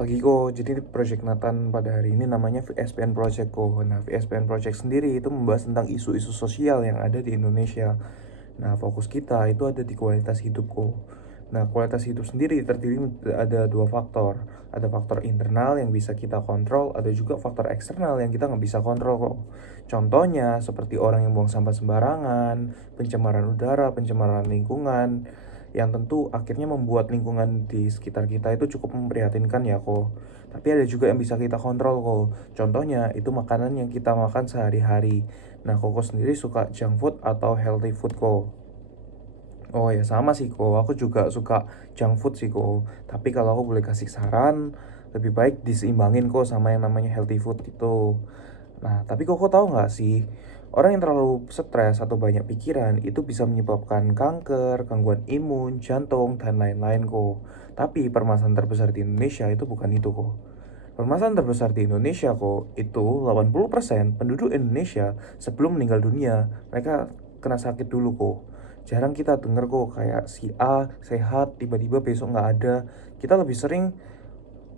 Pagi kok, jadi Project Nathan pada hari ini namanya VSPN Project kok. Nah, VSPN Project sendiri itu membahas tentang isu-isu sosial yang ada di Indonesia. Nah, fokus kita itu ada di kualitas hidup kok. Nah, kualitas hidup sendiri terdiri ada dua faktor. Ada faktor internal yang bisa kita kontrol, ada juga faktor eksternal yang kita nggak bisa kontrol kok. Contohnya seperti orang yang buang sampah sembarangan, pencemaran udara, pencemaran lingkungan, yang tentu akhirnya membuat lingkungan di sekitar kita itu cukup memprihatinkan ya kok. Tapi ada juga yang bisa kita kontrol kok. Contohnya itu makanan yang kita makan sehari-hari. Nah, Koko sendiri suka junk food atau healthy food kok? Oh ya sama sih kok, aku juga suka junk food sih kok. Tapi kalau aku boleh kasih saran, lebih baik diseimbangin kok sama yang namanya healthy food itu. Nah, tapi Koko tahu nggak sih, orang yang terlalu stres atau banyak pikiran itu bisa menyebabkan kanker, gangguan imun, jantung, dan lain-lain kok. Tapi permasalahan terbesar di Indonesia itu bukan itu kok. Permasalahan terbesar di Indonesia kok, itu 80% penduduk Indonesia sebelum meninggal dunia, mereka kena sakit dulu kok. Jarang kita denger kok kayak si A sehat, tiba-tiba besok nggak ada. Kita lebih sering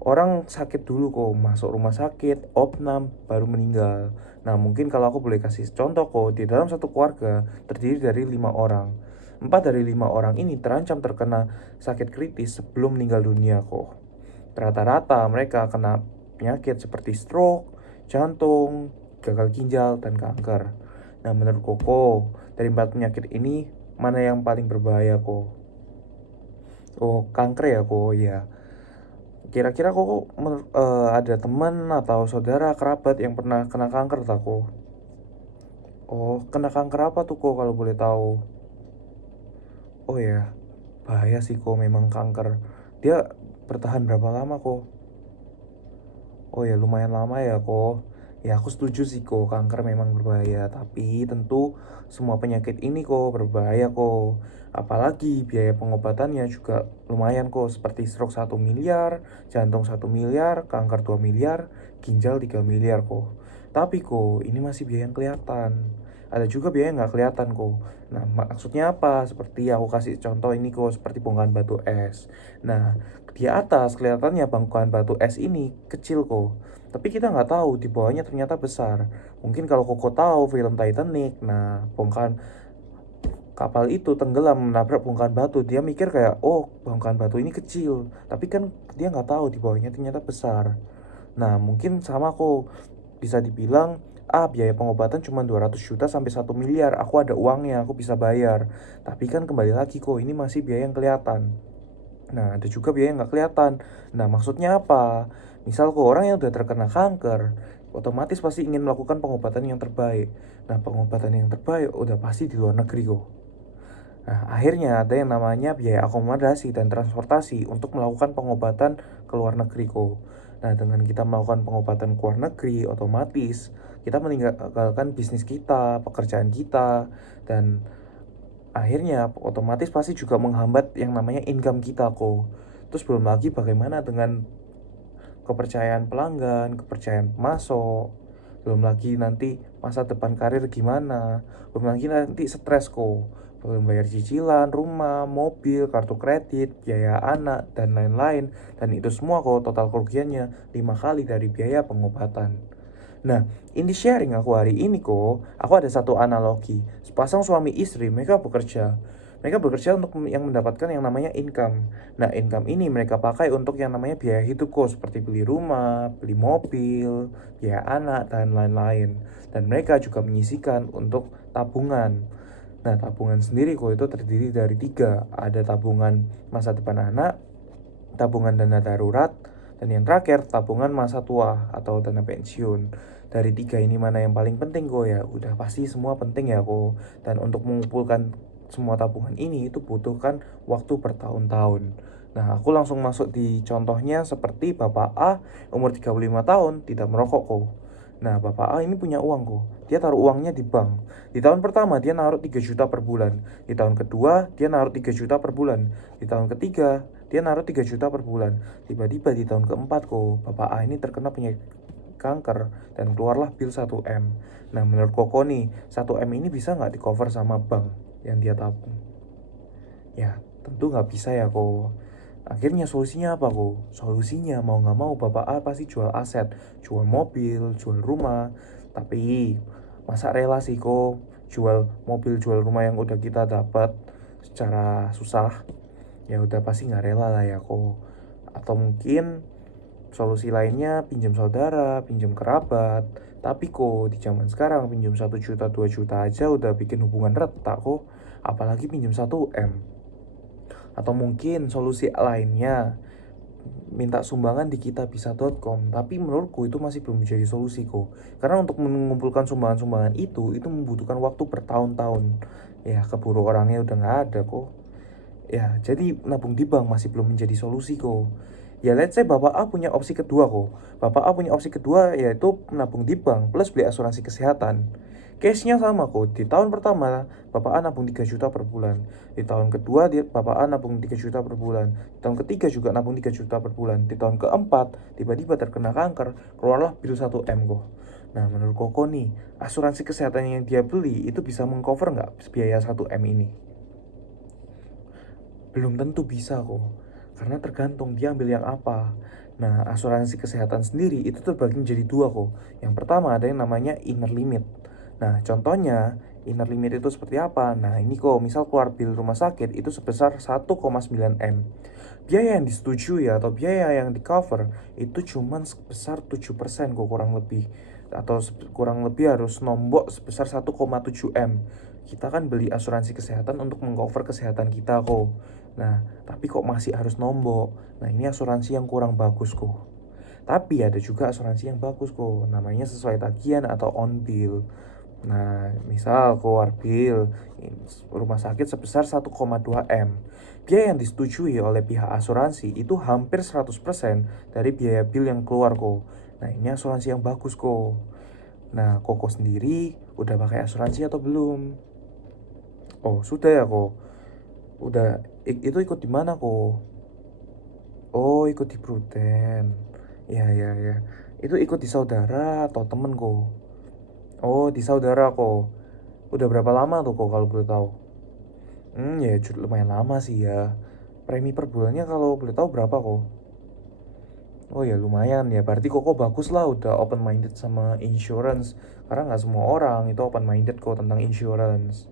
orang sakit dulu kok, masuk rumah sakit, opnam, baru meninggal. Nah, mungkin kalau aku boleh kasih contoh kok, di dalam satu keluarga terdiri dari 5 orang. 4 dari 5 orang ini terancam terkena sakit kritis sebelum meninggal dunia kok. Rata-rata mereka kena penyakit seperti stroke, jantung, gagal ginjal, dan kanker. Nah, menurut Koko, dari 4 penyakit ini, mana yang paling berbahaya kok? Oh, kanker ya kok, ya. Kira-kira kok ada teman atau saudara kerabat yang pernah kena kanker tak kok? Oh, kena kanker apa tuh kok kalau boleh tahu? Oh ya, bahaya sih kok memang kanker. Dia bertahan berapa lama kok? Oh ya, lumayan lama ya kok. Ya aku setuju sih kok, kanker memang berbahaya. Tapi tentu semua penyakit ini kok berbahaya kok. Apalagi biaya pengobatannya juga lumayan kok. Seperti stroke 1 miliar, jantung 1 miliar, kanker 2 miliar, ginjal 3 miliar kok. Tapi kok ini masih biaya yang kelihatan. Ada juga biaya yang nggak kelihatan kok. Nah, maksudnya apa? Seperti aku kasih contoh ini kok, seperti bongkahan batu es. Nah, di atas kelihatannya bongkahan batu es ini kecil kok, tapi kita nggak tahu di bawahnya ternyata besar. Mungkin kalau Koko tahu film Titanic, nah bongkahan kapal itu tenggelam menabrak bongkahan batu, dia mikir kayak, oh bongkahan batu ini kecil, tapi kan dia nggak tahu di bawahnya ternyata besar. Nah, mungkin sama kok, bisa dibilang, biaya pengobatan cuma 200 juta sampai 1 miliar, aku ada uangnya, aku bisa bayar. Tapi kan kembali lagi kok, ini masih biaya yang kelihatan. Nah, ada juga biaya yang nggak kelihatan. Nah, maksudnya apa? Misal kok orang yang udah terkena kanker, otomatis pasti ingin melakukan pengobatan yang terbaik. Nah, pengobatan yang terbaik udah pasti di luar negeri kok. Nah, akhirnya ada yang namanya biaya akomodasi dan transportasi untuk melakukan pengobatan ke luar negeri kok. Nah, dengan kita melakukan pengobatan ke luar negeri, otomatis kita meninggalkan bisnis kita, pekerjaan kita, dan akhirnya otomatis pasti juga menghambat yang namanya income kita kok. Terus belum lagi bagaimana dengan kepercayaan pelanggan, kepercayaan pemasok, belum lagi nanti masa depan karir gimana, belum lagi nanti stres kok, belum bayar cicilan, rumah, mobil, kartu kredit, biaya anak, dan lain-lain. Dan itu semua kok total kerugiannya 5 kali dari biaya pengobatan. Nah, in the sharing aku hari ini kok, aku ada satu analogi. Sepasang suami istri, mereka bekerja. Mereka bekerja untuk yang mendapatkan yang namanya income. Nah, income ini mereka pakai untuk yang namanya biaya hidup kok, seperti beli rumah, beli mobil, biaya anak, dan lain-lain. Dan mereka juga menyisihkan untuk tabungan. Nah, tabungan sendiri kok itu terdiri dari 3. Ada tabungan masa depan anak, tabungan dana darurat, dan yang terakhir tabungan masa tua atau dana pensiun. Dari 3 ini mana yang paling penting kok? Ya udah pasti semua penting ya kok. Dan untuk mengumpulkan semua tabungan ini itu butuhkan waktu bertahun-tahun. Nah, aku langsung masuk di contohnya seperti Bapak A umur 35 tahun tidak merokok kok. Nah, Bapak A ini punya uang kok. Dia taruh uangnya di bank. Di tahun pertama dia naruh 3 juta per bulan. Di tahun kedua dia naruh 3 juta per bulan. Di tahun ketiga dia naruh 3 juta per bulan. Tiba-tiba di tahun keempat kok, Bapak A ini terkena penyakit kanker dan keluarlah bill 1 M. Nah, menurut Koko nih, 1 M ini bisa nggak di cover sama bank yang dia tabung? Ya, tentu nggak bisa ya kok. Akhirnya solusinya apa kok? Solusinya mau nggak mau Bapak A pasti jual aset, jual mobil, jual rumah. Tapi masa rela sih kok jual mobil, jual rumah yang udah kita dapat secara susah? Ya udah pasti nggak rela lah ya kok. Atau mungkin solusi lainnya pinjam saudara, pinjam kerabat. Tapi kok di zaman sekarang pinjam 1 juta, 2 juta aja udah bikin hubungan retak kok. Apalagi pinjam 1 M. Atau mungkin solusi lainnya minta sumbangan di kitabisa.com, tapi menurutku itu masih belum menjadi solusi kok. Karena untuk mengumpulkan sumbangan-sumbangan itu membutuhkan waktu bertahun-tahun. Ya keburu orangnya udah nggak ada kok. Ya jadi nabung di bank masih belum menjadi solusi kok. Ya let's say Bapak A punya opsi kedua kok. Bapak A punya opsi kedua yaitu nabung di bank plus beli asuransi kesehatan. Case-nya sama kok. Di tahun pertama Bapak A nabung 3 juta per bulan. Di tahun kedua Bapak A nabung 3 juta per bulan. Di tahun ketiga juga nabung 3 juta per bulan. Di tahun keempat tiba-tiba terkena kanker, keluarlah bil 1 M kok. Nah menurut Koko nih, asuransi kesehatan yang dia beli itu bisa mengcover nggak biaya 1 M ini? Belum tentu bisa kok, karena tergantung dia ambil yang apa. Nah, asuransi kesehatan sendiri itu terbagi menjadi dua kok. Yang pertama ada yang namanya inner limit. Nah, contohnya inner limit itu seperti apa? Nah, ini kok misal keluar bil rumah sakit itu sebesar 1,9 M. Biaya yang disetujui atau biaya yang di cover itu cuman sebesar 7% kok kurang lebih. Atau kurang lebih harus nombok sebesar 1,7 M. Kita kan beli asuransi kesehatan untuk mengcover kesehatan kita kok. Nah, tapi kok masih harus nombok. Nah, ini asuransi yang kurang bagus kok. Tapi ada juga asuransi yang bagus kok. Namanya sesuai tagihan atau on bill. Nah, misal keluar bill rumah sakit sebesar 1,2 M. Biaya yang disetujui oleh pihak asuransi itu hampir 100% dari biaya bill yang keluar kok. Nah, ini asuransi yang bagus kok. Nah, Koko sendiri udah pakai asuransi atau belum? Oh, sudah ya kok. Udah, itu ikut di mana kok? Oh, ikut di Prudent. Ya, ya, ya. Itu ikut di saudara atau temen kok? Oh, di saudara kok. Udah berapa lama tuh kok kalau boleh tahu? Ya lumayan lama sih ya. Premi per bulannya kalau boleh tahu berapa kok? Oh ya lumayan ya. Berarti kok bagus lah udah open minded sama insurance. Karena nggak semua orang itu open minded kok tentang insurance.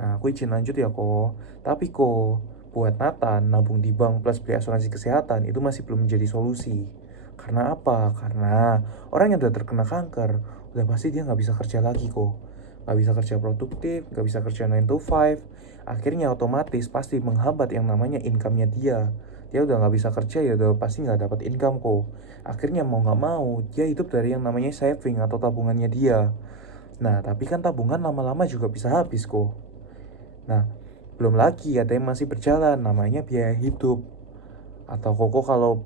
Nah, aku izin lanjut ya kok. Tapi kok buat Nathan nabung di bank plus beli asuransi kesehatan itu masih belum menjadi solusi. Karena apa? Karena orang yang udah terkena kanker, udah pasti dia nggak bisa kerja lagi kok. Nggak bisa kerja produktif, nggak bisa kerja 9 to 5. Akhirnya otomatis pasti menghambat yang namanya income-nya dia. Dia udah nggak bisa kerja ya udah pasti nggak dapat income kok. Akhirnya mau nggak mau dia hidup dari yang namanya saving atau tabungannya dia. Nah, tapi kan tabungan lama-lama juga bisa habis kok. Nah, belum lagi ada yang masih berjalan namanya biaya hidup. Atau Koko kalau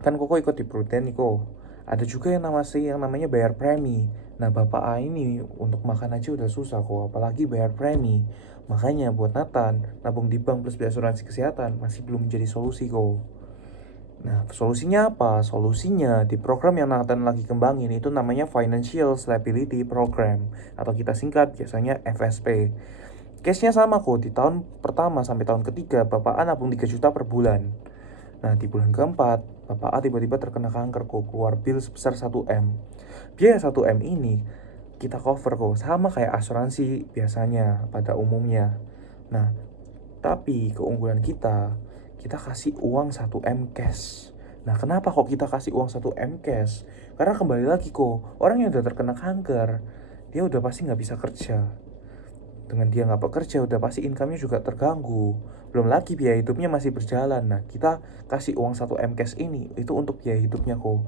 kan Koko ikut di Prudent nih kok. Ada juga yang namanya bayar premi. Nah, Bapak A ini untuk makan aja udah susah kok, apalagi bayar premi. Makanya buat Nathan, nabung di bank plus beli asuransi kesehatan masih belum menjadi solusi kok. Nah, solusinya apa? Solusinya di program yang Nathan lagi kembangin itu namanya Financial Stability Program atau kita singkat biasanya FSP. Case-nya sama kok, di tahun pertama sampai tahun ketiga, Bapak A nabung 3 juta per bulan. Nah, di bulan keempat, Bapak A tiba-tiba terkena kanker kok, keluar bill sebesar 1 M. Biaya 1 M ini kita cover kok, sama kayak asuransi biasanya pada umumnya. Nah, tapi keunggulan kita kasih uang 1 M cash. Nah, kenapa kok kita kasih uang 1 M cash? Karena kembali lagi kok, orang yang udah terkena kanker, dia udah pasti nggak bisa kerja. Dengan dia nggak bekerja udah pasti income-nya juga terganggu. Belum lagi biaya hidupnya masih berjalan. Nah, kita kasih uang 1 M cash ini itu untuk biaya hidupnya kok.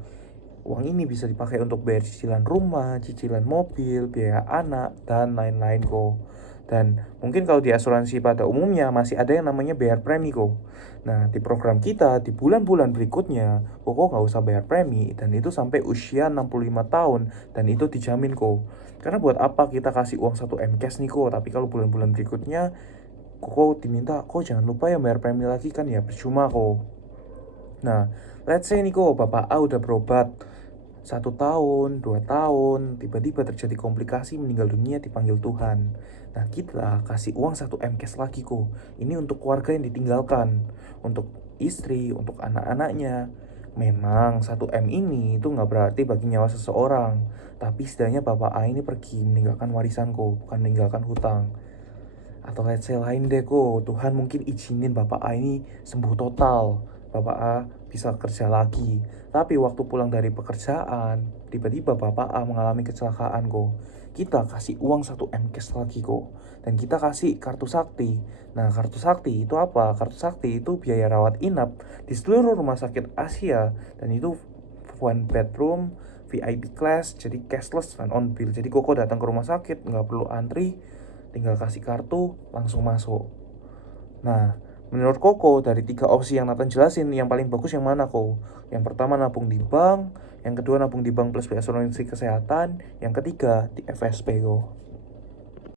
Uang ini bisa dipakai untuk bayar cicilan rumah, cicilan mobil, biaya anak, dan lain-lain kok. Dan mungkin kalau di asuransi pada umumnya masih ada yang namanya bayar premi kok. Nah, di program kita di bulan-bulan berikutnya, kok nggak usah bayar premi dan itu sampai usia 65 tahun dan itu dijamin kok. Karena buat apa kita kasih uang 1 M cash nih kok, tapi kalau bulan-bulan berikutnya kok diminta, kok jangan lupa ya bayar premi lagi kan ya percuma kok. Nah, let's say nih kok Bapak A udah berobat 1 tahun, 2 tahun, tiba-tiba terjadi komplikasi meninggal dunia dipanggil Tuhan. Nah kita kasih uang 1 M cash lagi kok. Ini untuk keluarga yang ditinggalkan. Untuk istri, untuk anak-anaknya. Memang 1 M ini itu nggak berarti bagi nyawa seseorang, tapi setidaknya Bapak A ini pergi meninggalkan warisanku, bukan meninggalkan hutang. Atau let's say lain deh kok, Tuhan mungkin izinin Bapak A ini sembuh total, Bapak A bisa kerja lagi. Tapi waktu pulang dari pekerjaan, tiba-tiba Bapak A mengalami kecelakaan kok. Kita kasih uang 1 M cash lagi kok. Dan kita kasih kartu sakti. Nah, kartu sakti itu apa? Kartu sakti itu biaya rawat inap di seluruh rumah sakit Asia. Dan itu 1 bedroom, VIP class, jadi cashless dan on bill. Jadi Koko datang ke rumah sakit, nggak perlu antri, tinggal kasih kartu, langsung masuk. Nah, menurut Koko dari 3 opsi yang Nathan jelasin, yang paling bagus yang mana kok? Yang pertama nabung di bank, yang kedua nabung di bank plus asuransi kesehatan, yang ketiga di FSP kok.